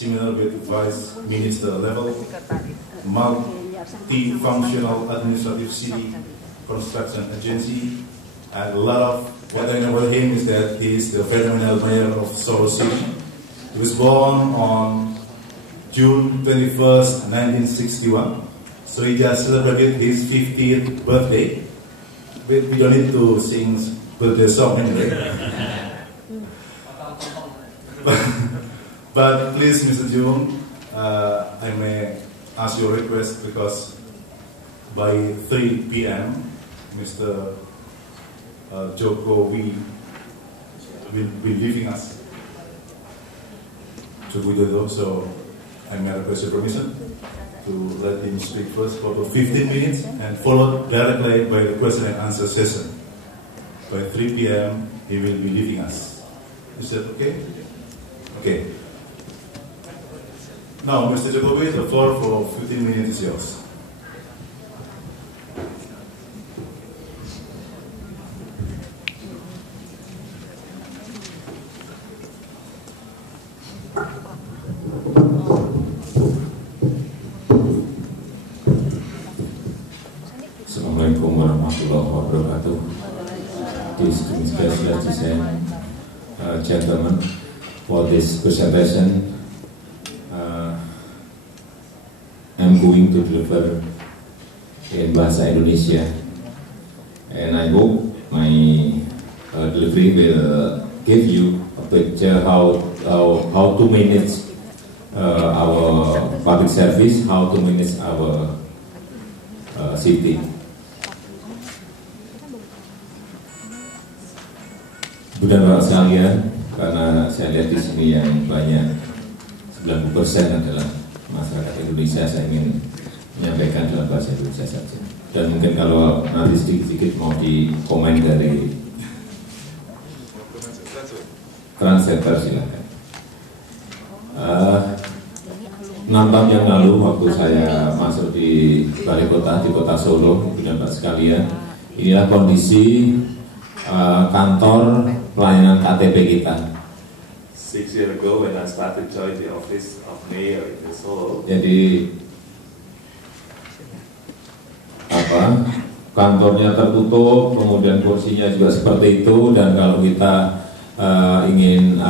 similar with vice minister level, multi-functional administrative city construction agency, and a lot of what I know about him is that he is the phenomenal mayor of Solo City. He was born on June 21st, 1961, so he just celebrated his 50th birthday. We don't need to sing birthday song anyway. But please, Mr. Jung, I may ask your request because by 3 p.m., Mr. Joko will be leaving us to Widodo, so I may request your permission to let him speak first for about 15 minutes and followed directly by the question and answer session. By 3 p.m., he will be leaving us. Is that okay? Okay. Now, Mr. Jokowi, the floor for 15 minutes is yours. Assalamualaikum warahmatullahi wabarakatuh. Distinguished ladies and gentlemen, for this presentation, I'm going to deliver in Bahasa Indonesia, and I hope my delivery will give you a picture how to manage our public service, how to manage our city. Bukan Bapak sekalian, karena saya lihat di sini yang banyak 90% adalah masyarakat Indonesia, saya ingin menyampaikan dalam bahasa Indonesia saja. Dan mungkin kalau nanti sedikit-sedikit mau dikomen dari translator silakan. 6 tahun yang lalu waktu saya masuk di balai kota, di kota Solo, Ibu dan Bapak sekalian, inilah kondisi kantor pelayanan KTP kita. 6 years ago when I started join the office of mayor in Solo. Jadi kantornya tertutup, kemudian kursinya juga seperti itu, dan kalau kita ingin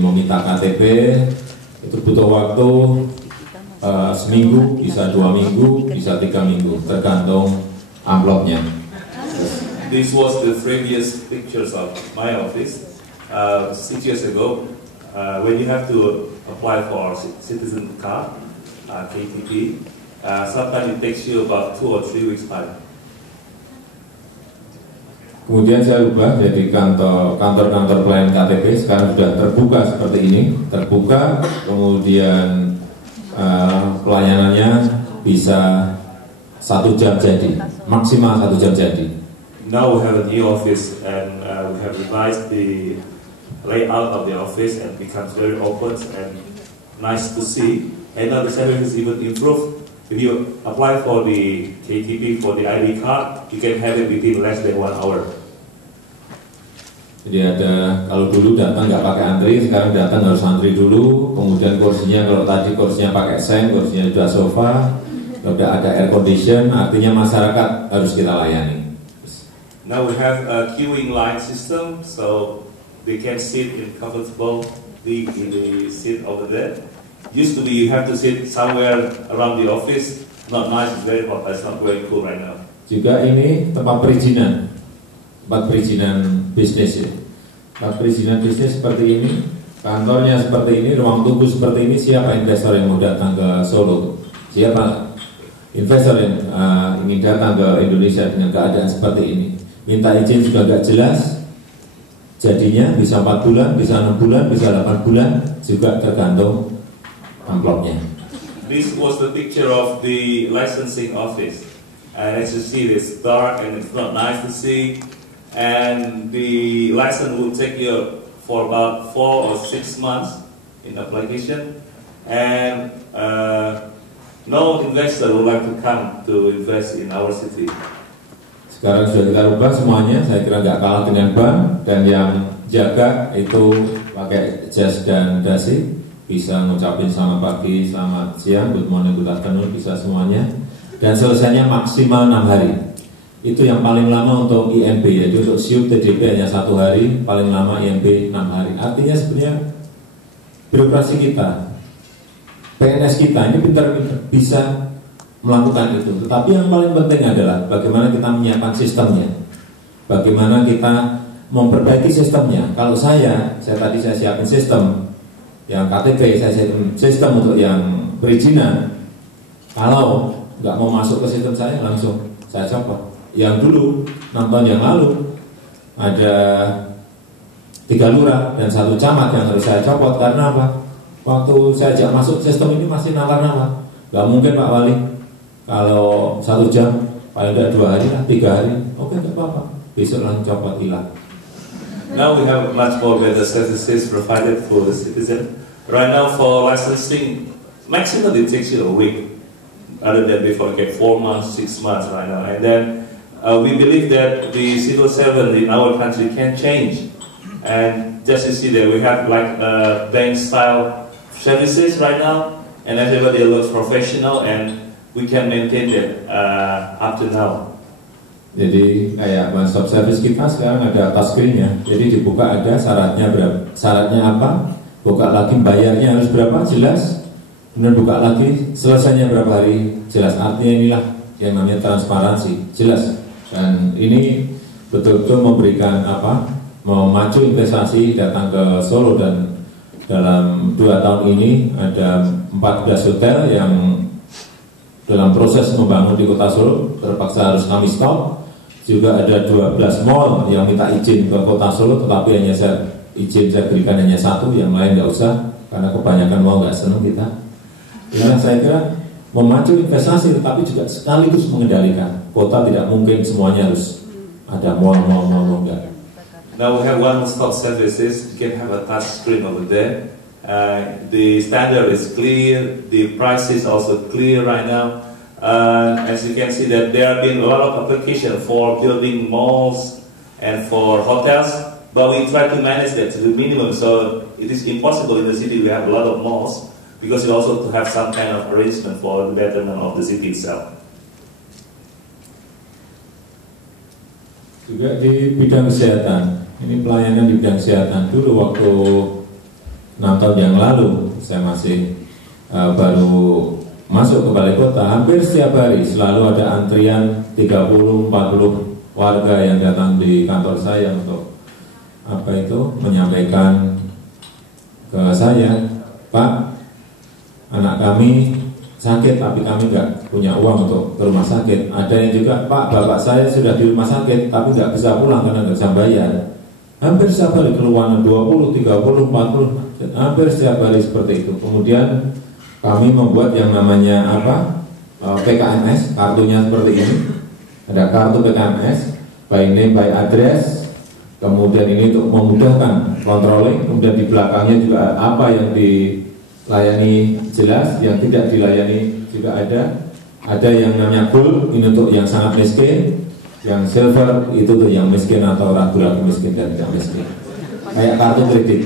meminta KTP itu butuh waktu seminggu, bisa 2 minggu, bisa 3 minggu, tergantung amplopnya. This was the previous pictures of my office 6 years ago. When you have to apply for citizen card, KTP, sometimes it takes you about 2 or 3 weeks time. Kemudian saya ubah jadi kantor-kantor pelayanan KTP, sekarang sudah terbuka seperti ini, terbuka, kemudian pelayanannya bisa 1 jam jadi, maksimal 1 jam jadi. Now we have a new office and we have revised the layout of the office and becomes very open and nice to see. And now the service is even improved. If you apply for the KTP, for the ID card, you can have it within less than 1 hour. Jadi ada, kalau dulu datang nggak pakai antri, sekarang datang harus antri dulu. Kemudian kursinya, kalau tadi kursinya pakai sen, kursinya sudah sofa, sudah ada air condition, artinya masyarakat harus kita layani. Now we have a queuing line system, so they can sit in comfortable in the seat over there. Used to be you have to sit somewhere around the office. Not nice, it's very hot. It's not very cool right now. Juga ini tempat perizinan bisnis ya. Tempat perizinan bisnis seperti ini, kantornya seperti ini, ruang tunggu seperti ini. Siapa investor yang mau datang ke Solo? Siapa investor yang ingin datang ke Indonesia dengan keadaan seperti ini? Minta izin juga nggak jelas, jadinya bisa 4 bulan, bisa 6 bulan, bisa 8 bulan, juga tergantung amplopnya. This was the picture of the licensing office, and as you see, it's dark and it's not nice to see, and the license will take you for about 4 or 6 months in application, and no investor would like to come to invest in our city. Sekarang sudah kita rubah semuanya, saya kira nggak kalah dengan bank, dan yang jaga itu pakai jas dan dasi, bisa ngucapin selamat pagi, selamat siang, good morning, good afternoon, bisa semuanya. Dan selesainya maksimal 6 hari. Itu yang paling lama untuk IMB, yaitu untuk SIUP TDP hanya 1 hari, paling lama IMB 6 hari. Artinya sebenarnya birokrasi kita, PNS kita ini pintar-pintar bisa melakukan itu. Tetapi yang paling penting adalah bagaimana kita menyiapkan sistemnya, bagaimana kita memperbaiki sistemnya. Kalau saya tadi siapin sistem yang KTP, saya siapin sistem untuk yang perizinan. Kalau nggak mau masuk ke sistem saya, langsung saya copot. Yang dulu 6 tahun yang lalu ada 3 lurah dan 1 camat yang harus saya copot. Karena apa? Waktu saya ajak masuk sistem ini masih nawar-nawar. Nggak mungkin Pak Wali, kalau 1 jam, paling tidak 2 hari lah, 3 hari, oke nggak apa-apa, besok langsung copot, hilang. Now we have much more better services provided for the citizen. Right now for licensing, maximum it takes you a week. Other than before, get 4 months, 6 months right now. And then we believe that the civil servant in our country can change. And just to see that we have like bank style services right now, and everybody looks professional, and we can maintain that up to now. Jadi kayak one stop service kita sekarang ada touchscreen-nya. Jadi dibuka ada syaratnya berapa, syaratnya apa, buka lagi bayarnya harus berapa, jelas. Kemudian buka lagi, selesainya berapa hari, jelas. Artinya inilah yang namanya transparansi, jelas. Dan ini betul-betul memberikan apa, memacu investasi datang ke Solo. Dan dalam 2 tahun ini ada 14 hotel yang dalam proses membangun di Kota Solo, terpaksa harus kami stop. Juga ada 12 mall yang minta izin ke Kota Solo, tetapi hanya saya berikan hanya 1, yang lain nggak usah, karena kebanyakan mall nggak senang kita. Ya, saya kira memacu investasi, tetapi juga sekaligus mengendalikan. Kota tidak mungkin semuanya harus ada mall enggak. Now we have one-stop services. You can have a touch screen over there. The standard is clear. The price is also clear right now. As you can see, that there have been a lot of application for building malls and for hotels, but we try to manage that to the minimum. So it is impossible in the city we have a lot of malls, because we also have some kind of arrangement for the betterment of the city itself. Juga di bidang kesehatan, ini pelayanan di bidang kesehatan. Dulu waktu 6 tahun yang lalu, saya masih baru masuk ke balai kota, hampir setiap hari selalu ada antrian 30-40 warga yang datang di kantor saya untuk apa itu, menyampaikan ke saya, Pak, anak kami sakit tapi kami nggak punya uang untuk ke rumah sakit. Ada yang juga, Pak, bapak saya sudah di rumah sakit tapi nggak bisa pulang karena nggak bisa bayar. Hampir setiap hari keluaran 20, 30, 40, hampir setiap hari seperti itu. Kemudian kami membuat yang namanya apa, PKMS, kartunya seperti ini. Ada kartu PKMS, by name, by address. Kemudian ini untuk memudahkan controlling. Kemudian di belakangnya juga apa yang dilayani jelas, yang tidak dilayani juga ada. Ada yang namanya gold, ini untuk yang sangat miskin. Yang silver itu tuh yang miskin atau ragu-ragu miskin dan tidak miskin. Kayak kartu kredit.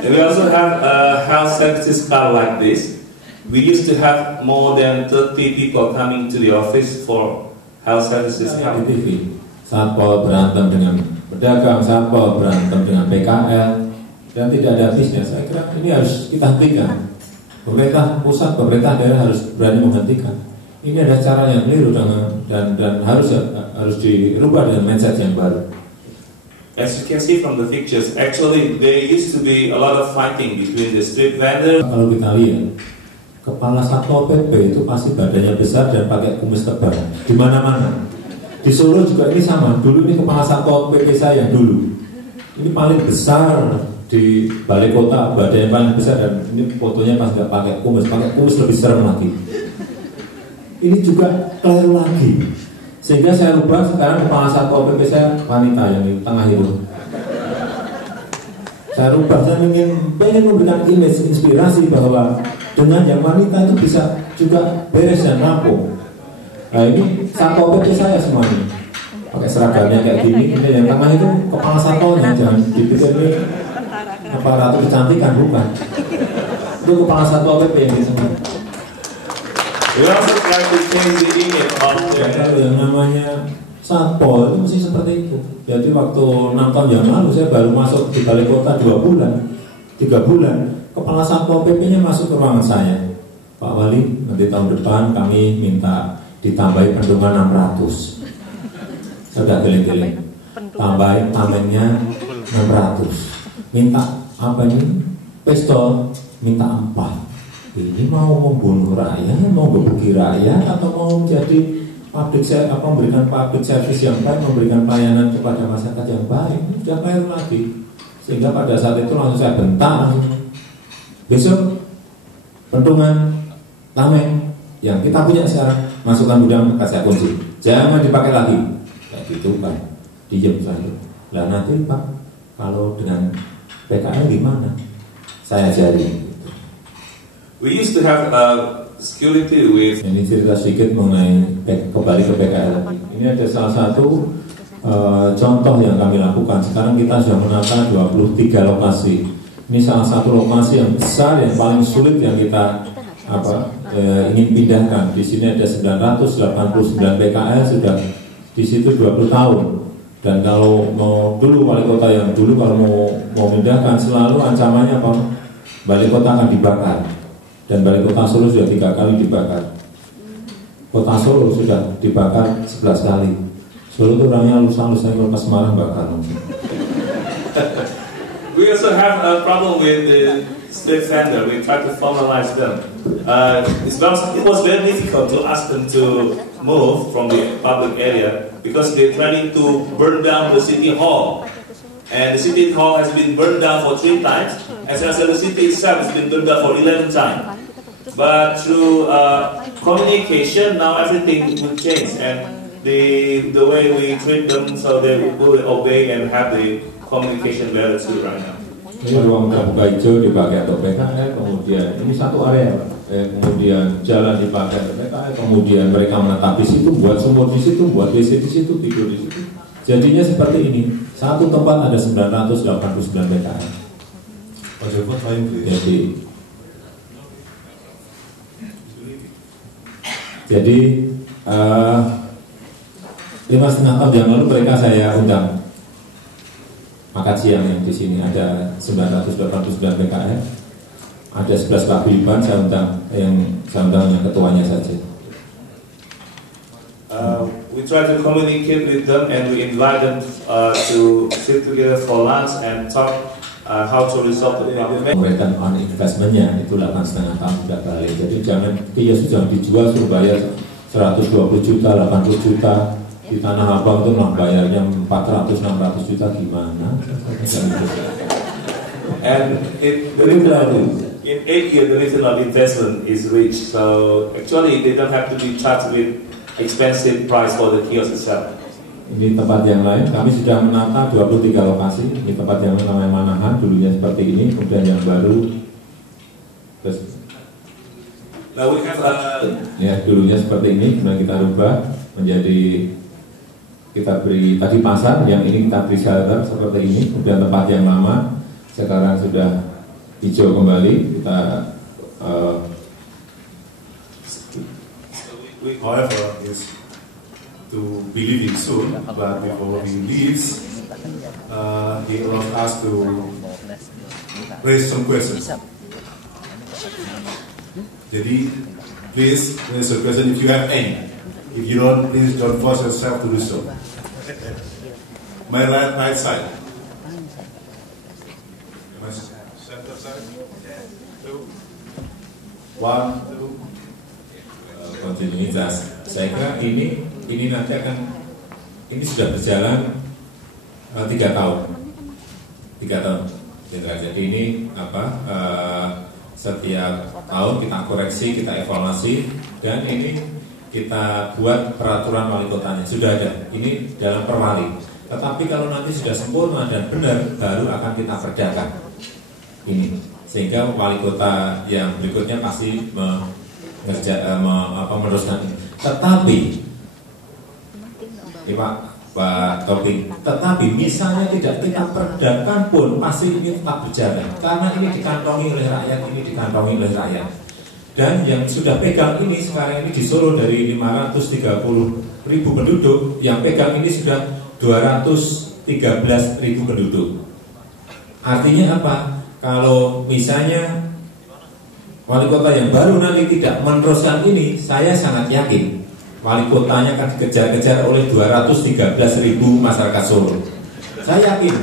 And we also have a health services card like this. We used to have more than 30 people coming to the office for health services. Di TV, Satpol berantem dengan pedagang, Satpol berantem dengan PKL, dan tidak ada habisnya. Saya kira ini harus kita hentikan. Pemerintah pusat, pemerintah daerah harus berani menghentikan. Ini ada cara yang keliru dan harus dirubah dengan mindset yang baru. As you can see from the pictures, actually there used to be a lot of fighting between the street vendors. Kalau kita lihat, kepala Satpol PP itu pasti badannya besar dan pakai kumis tebal di mana-mana. Di Solo juga ini sama. Dulu ini kepala Satpol PP saya dulu. Ini paling besar di balai kota, badannya paling besar, dan ini fotonya pas nggak pakai kumis lebih serem lagi. Ini juga keliru lagi, sehingga saya rubah sekarang kepala Satpol PP saya wanita yang di tengah itu. Saya rubah, saya pengen memberikan image inspirasi bahwa dengan yang wanita itu bisa juga beres dan rampung. Nah ini Satpol PP saya semuanya. pakai seragamnya kayak gini, ini yang tengah itu kepala satpolnya, jangan dipikir ini apa ratu kecantikan, bukan. Itu kepala satpol PP yang disebut. We also try to change the image of Kalau yang namanya satpol itu mesti seperti itu. Jadi waktu 6 tahun yang lalu saya baru masuk di balai kota 2 bulan, 3 bulan, kepala satpol PP-nya masuk ke ruangan saya. Pak Wali, nanti tahun depan kami minta ditambahi bendungan 600. Saya udah geleng-geleng. Tambahin tamennya 600. Minta apa ini? Pistol, minta 4. Ini mau membunuh rakyat, mau gebuki rakyat, atau mau menjadi memberikan public service yang baik, memberikan pelayanan kepada masyarakat yang baik. Ini sudah bayar lagi. Sehingga pada saat itu langsung saya bentak. Besok bendungan tameng yang kita punya sekarang masukkan gudang, kasih kunci, jangan dipakai lagi. Kayak gitu Pak, diam saya. Lah nanti Pak, kalau dengan PKL gimana? Saya ajari. We used to have security with. Ini cerita sedikit mengenai kembali ke PKL. Ini ada salah satu contoh yang kami lakukan. Sekarang kita sudah menata 23 lokasi. Ini salah satu lokasi yang besar, yang paling sulit yang kita ingin pindahkan. Di sini ada 989 PKL, sudah di situ 20 tahun. Dan kalau mau dulu wali kota yang dulu kalau mau pindahkan selalu ancamannya apa? Wali kota akan dibakar. Dan Balai Kota Solo sudah 3 kali dibakar. Kota Solo sudah dibakar 11 kali. Solo itu orangnya lusa-lusa, kalau ke Semarang bakar. We also have a problem with the street vendor. We try to formalize them. It was very difficult to ask them to move from the public area because they're trying to burn down the city hall. And the city hall has been burned down for 3 times, as well as the city itself has been burned down for 11 times. But through communication, now everything will change, and the way we treat them, so they will obey and have the communication better too right now. Ini ruang terbuka hijau dipakai untuk PKL, kemudian ini satu area, kemudian jalan dipakai untuk PKL, kemudian mereka menetap di situ, buat sumur di situ, buat WC di situ, tidur di situ. Jadinya seperti ini. Satu tempat ada 989 PKL. Jadi 5,5 tahun yang lalu mereka saya undang makan siang yang di sini ada 989 PKL, ada 11 paguyuban saya undang yang ketuanya saja. We try to communicate with them and we invite them to sit together for lunch and talk how to resolve the problem. Return on investment-nya itu 8,5 tahun sudah balik. Jadi jangan kios jangan dijual suruh bayar 120 juta, 80 juta di Tanah Abang itu mah bayarnya 400-600 juta gimana? And in 8 years the return on investment is reached. So actually they don't have to be charged with expensive price for the kiosk itself. Ini tempat yang lain, kami sudah menata 23 lokasi. Ini tempat yang namanya Manahan, dulunya seperti ini, kemudian yang baru terus now we have ya dulunya seperti ini, kemudian kita rubah menjadi, kita beri tadi pasar, yang ini kita beri shelter seperti ini, kemudian tempat yang lama sekarang sudah hijau kembali. Kita however, is to be leaving soon, but before he leaves, he allows us to raise some questions. Jadi, please raise a question if you have any. If you don't, please don't force yourself to do so. My right side. My center side. 1, 2. Kontinuitas. Saya kira ini nanti akan, ini sudah berjalan 3 tahun. 3 tahun. Jadi ini setiap tahun kita koreksi, kita evaluasi, dan ini kita buat peraturan wali kotanya. Sudah ada. Ini dalam perwali. Tetapi kalau nanti sudah sempurna dan benar, baru akan kita perdakan. Ini sehingga wali kota yang berikutnya pasti meneruskan ini. Tetapi Pak Pak Topik. Tetapi misalnya tidak kita perdakan pun pasti ini tetap berjalan karena ini dikantongi oleh rakyat, ini dikantongi oleh rakyat. Dan yang sudah pegang ini sekarang ini di Solo dari 530.000 penduduk, yang pegang ini sudah 213.000 penduduk. Artinya apa? Kalau misalnya wali kota yang baru nanti tidak meneruskan ini, saya sangat yakin wali kotanya akan dikejar-kejar oleh 213.000 masyarakat Solo. Saya yakin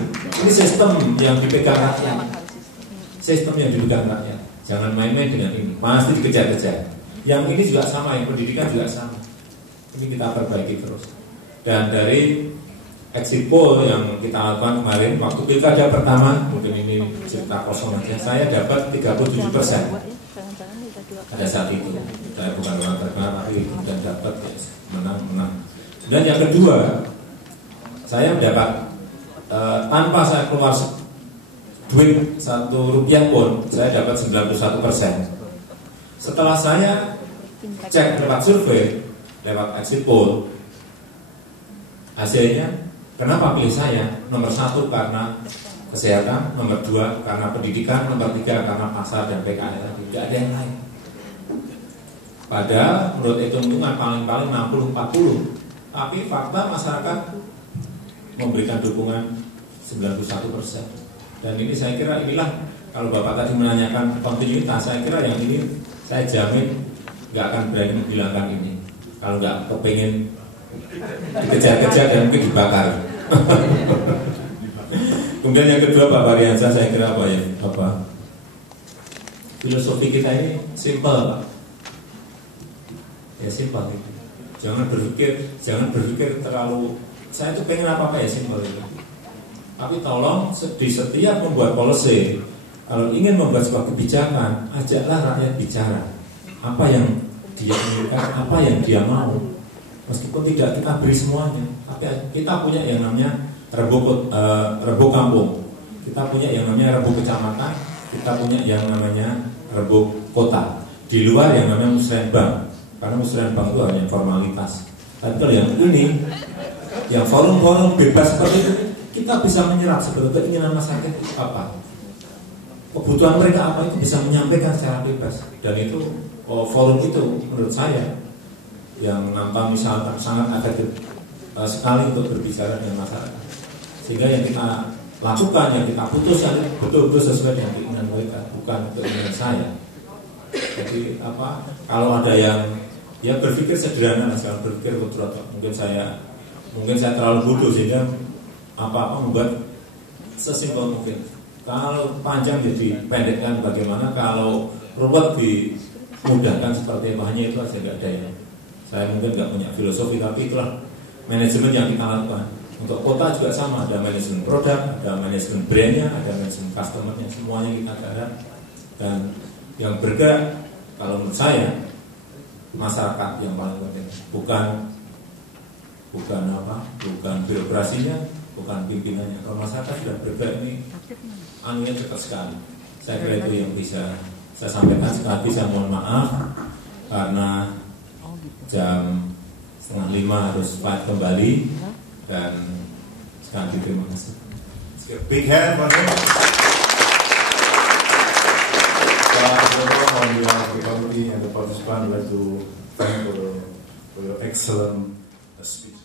ini sistem yang dipegang rakyat, sistem yang dipegang rakyat. Jangan main-main dengan ini, pasti dikejar-kejar. Yang ini juga sama, yang pendidikan juga sama. Ini kita perbaiki terus. Dan dari exit poll yang kita lakukan kemarin waktu pilkada pertama, mungkin ini cerita kosong aja, saya dapat 37%. Pada saat itu saya bukan orang terkenal tapi kemudian dapat menang. Dan yang kedua, saya mendapat tanpa saya keluar duit 1 rupiah pun, saya dapat 91%. Setelah saya cek lewat survei, lewat exit poll, hasilnya kenapa pilih saya? Nomor 1 karena kesehatan, nomor 2 karena pendidikan, nomor 3 karena pasar dan PKL. Tidak ada yang lain. Padahal menurut hitung-hitungan paling-paling 60-40, tapi fakta masyarakat memberikan dukungan 91%. Dan ini saya kira inilah, kalau Bapak tadi menanyakan kontinuitas, saya kira yang ini saya jamin nggak akan berani menghilangkan ini. Kalau nggak kepengen dikejar-kejar dan mungkin dibakar. Kemudian yang kedua Pak Baryansa, saya kira apa ya? Filosofi kita ini simple, Pak. Ya simpel gitu. Jangan berpikir terlalu saya itu pengen apa ya, simpel itu. Tapi tolong di setiap membuat policy, kalau ingin membuat sebuah kebijakan, ajaklah rakyat bicara. Apa yang dia inginkan, apa yang dia mau. Meskipun tidak kita beri semuanya, tapi kita punya yang namanya rebo kampung, kita punya yang namanya rebo kecamatan, kita punya yang namanya rebo kota. Di luar yang namanya musrenbang. Karena musrenbang itu hanya formalitas. Tapi kalau yang ini, yang forum-forum bebas seperti itu, kita bisa menyerap sebetulnya keinginan masyarakat itu apa, kebutuhan mereka apa, itu bisa menyampaikan secara bebas. Dan itu forum itu menurut saya yang nampak misalnya sangat efektif sekali untuk berbicara dengan masyarakat. Sehingga yang kita lakukan, yang kita putuskan betul-betul sesuai dengan keinginan mereka, bukan keinginan saya. Jadi kalau ada yang ya berpikir sederhana, jangan berpikir betul. Mungkin saya terlalu bodoh sehingga apa membuat sesimpel mungkin. Kalau panjang jadi pendekkan bagaimana, kalau ruwet dimudahkan seperti hanya itu aja, nggak ada ya. Saya mungkin nggak punya filosofi, tapi itulah manajemen yang kita lakukan. Untuk kota juga sama, ada manajemen produk, ada manajemen brandnya, ada manajemen customernya, semuanya kita garap. Dan yang bergerak, kalau menurut saya masyarakat yang paling penting, bukan birokrasinya, bukan pimpinannya. Kalau masyarakat sudah bergerak ini anunya cepat sekali. Saya kira itu yang bisa saya sampaikan. Sekali lagi saya mohon maaf karena jam 4:30 harus flight kembali, dan sekali lagi terima kasih. Big hand for him. On behalf of the committee and the participants, I'd like to thank for your excellent speech.